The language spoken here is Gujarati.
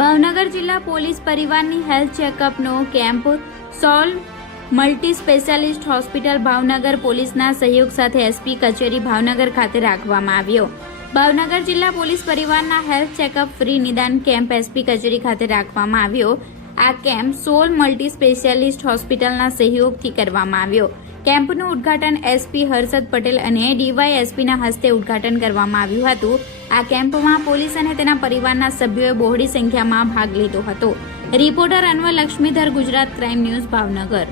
ભાવનગર જિલ્લા પોલીસ પરિવારની હેલ્થ ચેકઅપનો કેમ્પ સોલ મલ્ટી સ્પેશિયાલિસ્ટ હોસ્પિટલ ભાવનગર પોલીસના સહયોગ સાથે એસપી કચેરી ભાવનગર ખાતે રાખવામાં આવ્યો। ભાવનગર જિલ્લા પોલીસ પરિવારના હેલ્થ ચેકઅપ ફ્રી નિદાન કેમ્પ એસપી કચેરી ખાતે રાખવામાં આવ્યો। આ કેમ્પ સોલ મલ્ટી સ્પેશિયાલિસ્ટ હોસ્પિટલના સહયોગથી કરવામાં આવ્યો। કેમ્પનું ઉદ્ઘાટન એસપી હર્ષદ પટેલ અને ડીવાયએસપીના હસ્તે ઉદ્ઘાટન કરવામાં આવ્યું હતું। આ કેમ્પમાં પોલીસ અને તેના પરિવારના સભ્યોએ બહોળી સંખ્યામાં ભાગ લીધો હતો। Reporter Anwar Laxmidhar, Gujarat crime news, Bhavnagar.